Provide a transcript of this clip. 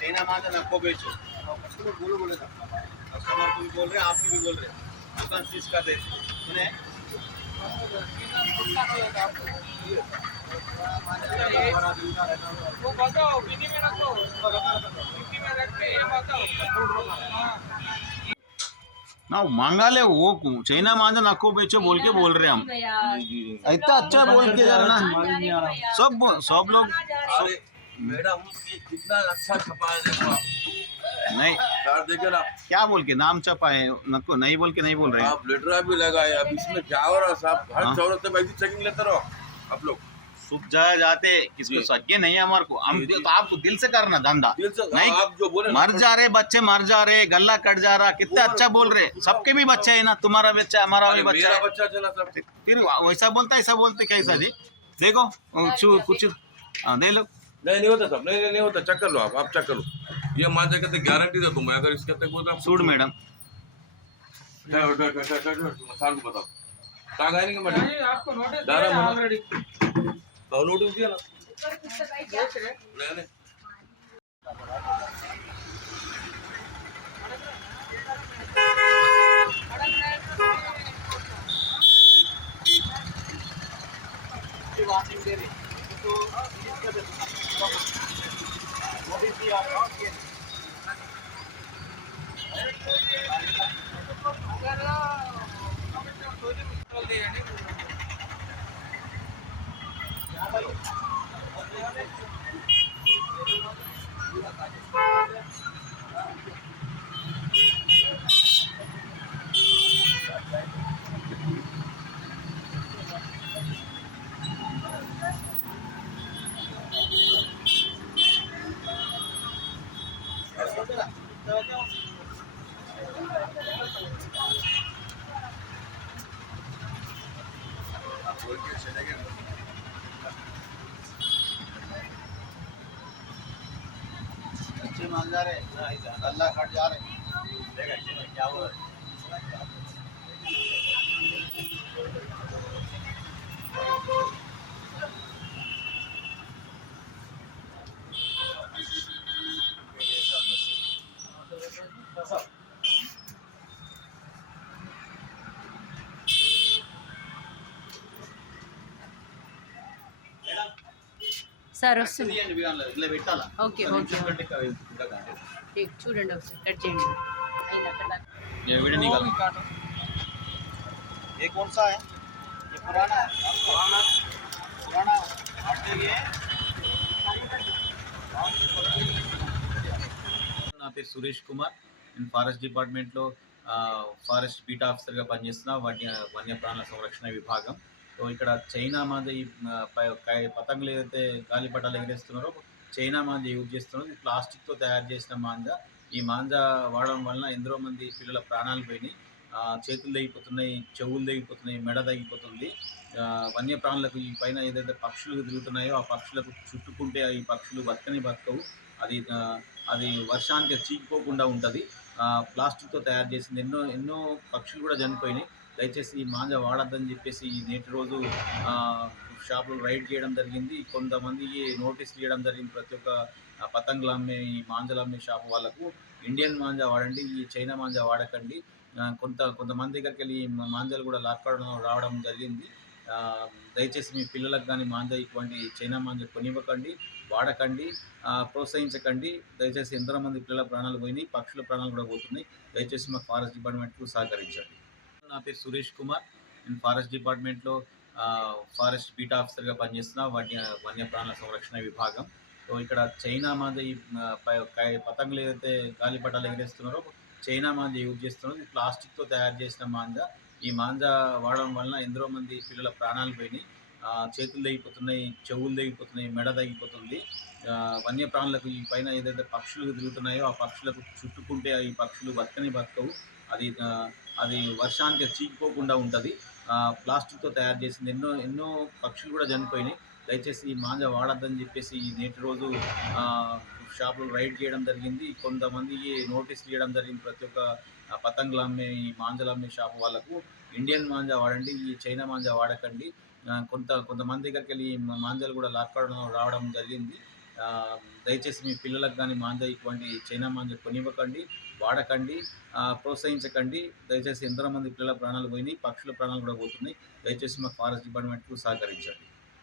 China मांझा नको बेचो। Customer को भी बोल रहे हैं, आप भी बोल रहे हैं, दुकान सीज कर दे सुने। वो बताओ बिनी में रखो, बिनी में रख के ये बताओ। ना मांगा ले वो चाइना मांझा नको बेचो बोल के बोल रहे हैं हम। इतना अच्छा बोल के यार ना सब सब लोग। मैडम कितना अच्छा छपा है देखो आप। नहीं कार्ड देखे ना क्या बोल के नाम छपा है, नको नहीं बोल के नहीं बोल रहे हैं। आप लेटर भी लगाए, अब इसमें क्या हो रहा साहब? हर जरूरत है वैसी चेकिंग लेते रहो आप लोग। सुख जाए जाते किसको सगे नहीं है हमारे को, हम तो आप दिल से करना धंधा नहीं। आप जो बोले मर जा रहे बच्चे, मर जा रहे, गला कट जा रहा, कितना अच्छा बोल रहे। सबके भी बच्चे है ना, तुम्हारा बच्चा हमारा भी बच्चा है। बच्चा चला सब फिर वैसा बोलता ऐसा बोलते कैसा जी। देखो कुछ दे लो। नहीं होता सब, नहीं होता। चेक कर लो आप चेक कर लो। ये मान कहते गारंटी दे दूं मैं, अगर इसके तक बोलता सूड मैडम सर को बताओ कहाँ गए नहीं मैडम? आपको नोटिस दिया है ऑलरेडी। नोटिस दिया ना नहीं बच्चे मर जा रहे, गला कट जा रहे, क्या हुआ? సార్ వస్తుంది. ఇట్లా పెట్టాలా? ఓకే ఓకే చూడండి ఒకసారి కట్ చేయండి. ये वीडियो निकाल। ये कौन सा है? ये पुराना है। पुराना हट देंगे। నా పేరు సురేష్ కుమార్. నేను ఫారెస్ట్ డిపార్ట్మెంట్లో ఫారెస్ట్ బీట్ ఆఫీసర్గా పనిచేస్తున్నా, వన్యప్రాణుల సంరక్షణ విభాగం. సో ఇక్కడ చైనా మాంజా ఈ పతంగులు ఏదైతే గాలిపటాలు ఎగరేస్తున్నారో చైనా మాంజా యూజ్ చేస్తున్నారో ఇది ప్లాస్టిక్తో తయారు చేసిన మాంజా. ఈ మాంజా వాడడం వలన ఎందరో మంది పిల్లల ప్రాణాలు పోయినాయి, చేతులు తెగిపోతున్నాయి, చెవులు తెగిపోతున్నాయి, మెడ తగ్గిపోతుంది. వన్యప్రాణులకు ఈ పైన ఏదైతే పక్షులు తిరుగుతున్నాయో ఆ పక్షులకు చుట్టుకుంటే ఈ పక్షులు బతకవు. అది వర్షానికి చీకిపోకుండా ఉంటుంది. ప్లాస్టిక్తో తయారు చేసింది. ఎన్నో పక్షులు కూడా చనిపోయినాయి. దయచేసి ఈ మాంజా వాడద్దని చెప్పేసి నేటి రోజు షాపులు రైడ్ చేయడం జరిగింది. కొంతమందికి నోటీసులు ఇవ్వడం జరిగింది. ప్రతి ఒక్క పతంగులు అమ్మే, ఈ మాంజాలు అమ్మే షాపు వాళ్ళకు ఇండియన్ మాంజా వాడండి, ఈ చైనా మాంజా వాడకండి. కొంతమంది దగ్గరికి వెళ్ళి మాంజాలు కూడా లాక్కోవడం రావడం జరిగింది. దయచేసి మీ పిల్లలకు కానీ మాంజా ఇటువంటి చైనా మాంజా కొనివ్వకండి, వాడకండి, ప్రోత్సహించకండి. దయచేసి ఎంతోమంది పిల్లల ప్రాణాలు పోయినాయి, పక్షుల ప్రాణాలు కూడా పోతున్నాయి. దయచేసి మా ఫారెస్ట్ డిపార్ట్మెంట్కు సహకరించండి. నా పేరు సురేష్ కుమార్. నేను ఫారెస్ట్ డిపార్ట్మెంట్లో ఫారెస్ట్ బీట్ ఆఫీసర్గా పనిచేస్తున్నా, వన్యప్రాణుల సంరక్షణ విభాగం. సో ఇక్కడ చైనా మాంజా ఈ పతంగులు ఏదైతే గాలిపటాలు ఎగరేస్తున్నారో చైనా మాంజా యూజ్ చేస్తున్నారో ఇది ప్లాస్టిక్తో తయారు చేసిన మాంజా. ఈ మాంజా వాడడం వలన ఎందరో మంది పిల్లల ప్రాణాలు పోయినాయి, చేతులు తెగిపోతున్నాయి, చెవులు తెగిపోతున్నాయి, మెడ తగ్గిపోతుంది. వన్యప్రాణులకు ఈ పైన ఏదైతే పక్షులు తిరుగుతున్నాయో ఆ పక్షులకు చుట్టుకుంటే ఈ పక్షులు బతకవు. అది వర్షానికి చీకిపోకుండా ఉంటుంది. ప్లాస్టిక్తో తయారు చేసింది. ఎన్నో పక్షులు కూడా చనిపోయినాయి. దయచేసి ఈ మాంజా వాడద్దని చెప్పేసి నేటి రోజు షాపులు రైడ్ చేయడం జరిగింది. కొంతమందికి నోటీసులు ఇవ్వడం జరిగింది. ప్రతి ఒక్క పతంగులు అమ్మే, ఈ మాంజాలు అమ్మే షాపు వాళ్ళకు ఇండియన్ మాంజా వాడండి, ఈ చైనా మాంజా వాడకండి. కొంతమంది దగ్గరికి వెళ్ళి మాంజాలు కూడా లాక్కోవడం రావడం జరిగింది. ఆ, దయచేసి మీ పిల్లలకు కానీ మాంజా ఇటువంటి చైనా మాంజా కొనివ్వకండి, వాడకండి, ప్రోత్సహించకండి. దయచేసి ఎంతోమంది పిల్లల ప్రాణాలు పోయినాయి, పక్షుల ప్రాణాలు కూడా పోతున్నాయి. దయచేసి మా ఫారెస్ట్ డిపార్ట్మెంట్కు సహకరించండి.